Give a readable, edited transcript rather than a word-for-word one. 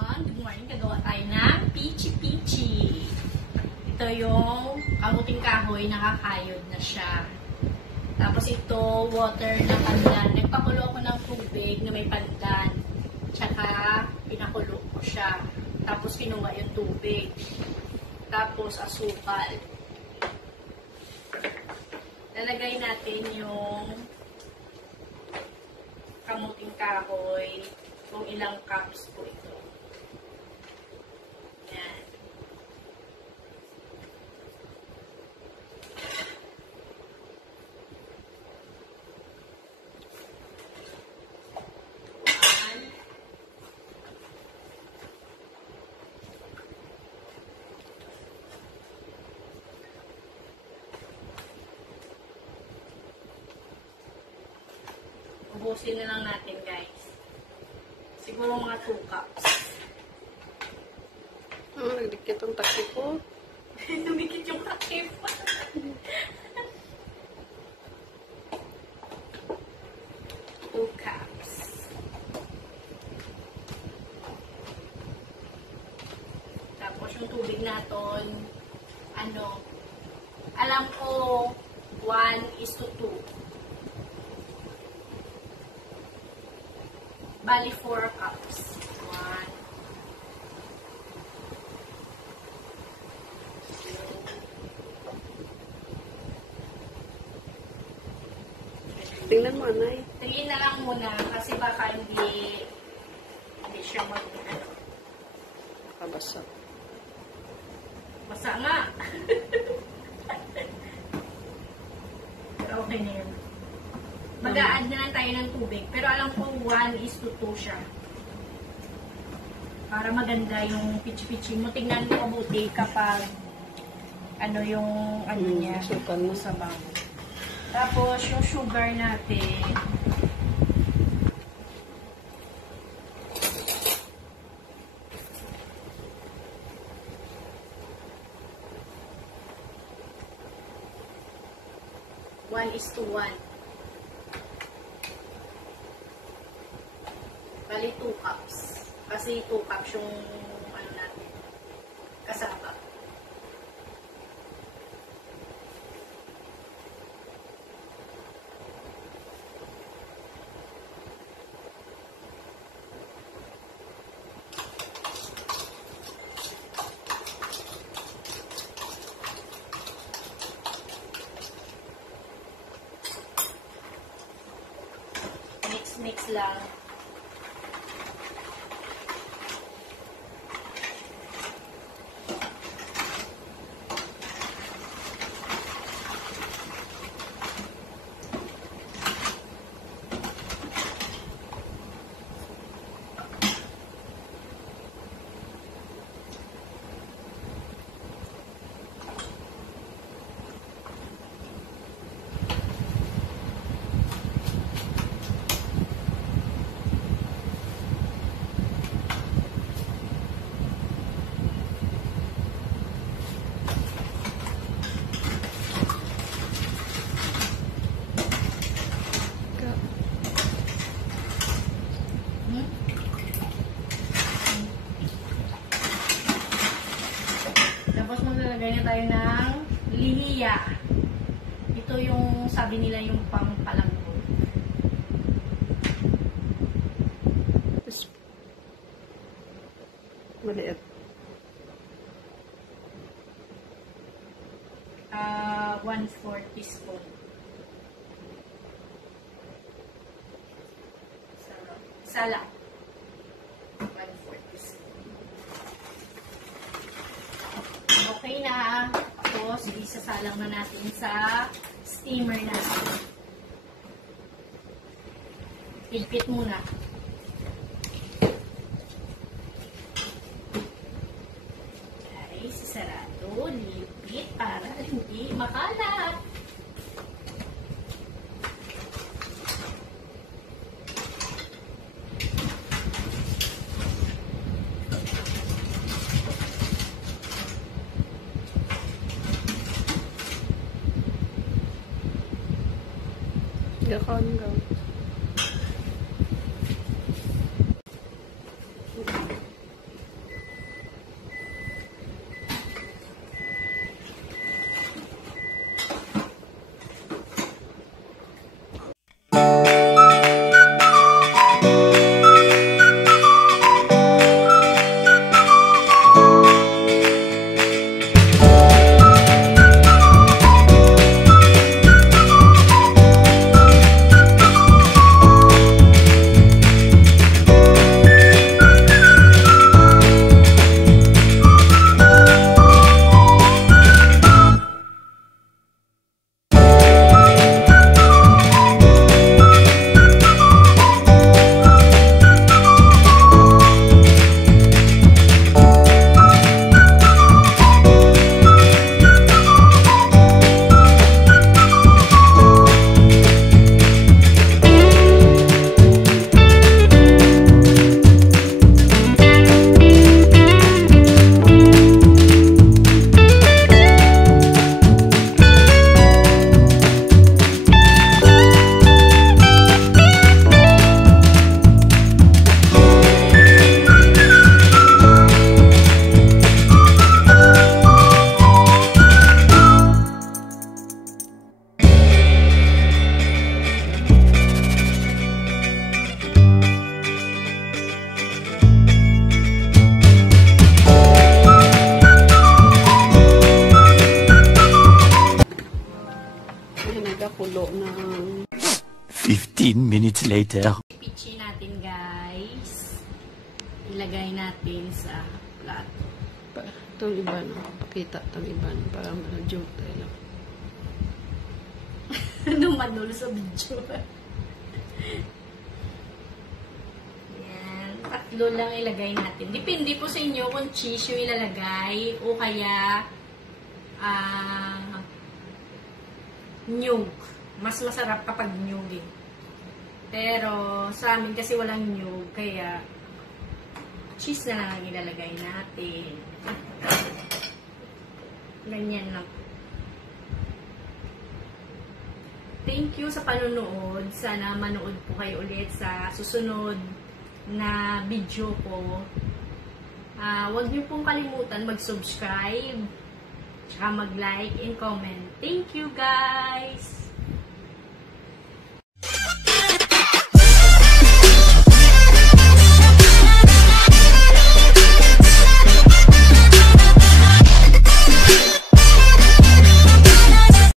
Good morning. Gagawa tayo ng pichi-pichi. Ito yung kamuting kahoy, nakakayod na siya. Tapos ito, water na pandan. Nagpakulo ako ng tubig na may pandan. Tsaka, pinakulo ko siya. Tapos, kinuha yung tubig. Tapos, asukal. Lalagay natin yung kamuting kahoy. Kung ilang cups po ito. Yan. Ubusin na lang natin, guys. Siguro mga 2 cups. Nagdikit ang takip ko. Dumikit yung takip. 2 cups. Tapos yung tubig natin, alam ko 1:2. Bali 4 cups. 1, 2. Tingnan mo, Anay. Tingin na lang muna kasi baka hindi siya Kabasa. Basa nga. Pero okay na yun. Mag-a-add na lang tayo ng tubig. Pero alam ko 1:2 siya. Para maganda yung pichi-pichi mo. Tingnan mo mabuti kapag niya. Sukan mo. Sabaw. Tapos yung sugar natin. One is to 1. Bali 2 cups. Kasi 2 cups yung natin. Kasaba. Mix lang. Tapos maglalagay na tayo ng lihiya. Ito yung sabi nila yung pampalanggo. Maliit. 1/4 teaspoon. Sala. 1/4 teaspoon. Okay na. Tapos, isasalang na natin sa steamer natin. Pilpit muna. Okay, sisarado. Lipit para hindi makalat. Yakon ka. later. Pichi natin, guys. Ilagay natin sa plato. Itong iba, no? Pakita itong iba, no? Para ma-joke tayo lang. Numanol sa video. Yan. 3 lang ilagay natin. Depende po sa inyo kung cheese yung ilalagay o kaya nyug. Mas masarap kapag nyug eh. Pero sa amin kasi walang nyug, kaya cheese na lang ang ilalagay natin. Ganyan lang. Thank you sa panonood. Sana manood po kayo ulit sa susunod na video ko. Huwag niyo pong kalimutan mag-subscribe, tsaka mag-like and comment. Thank you, guys!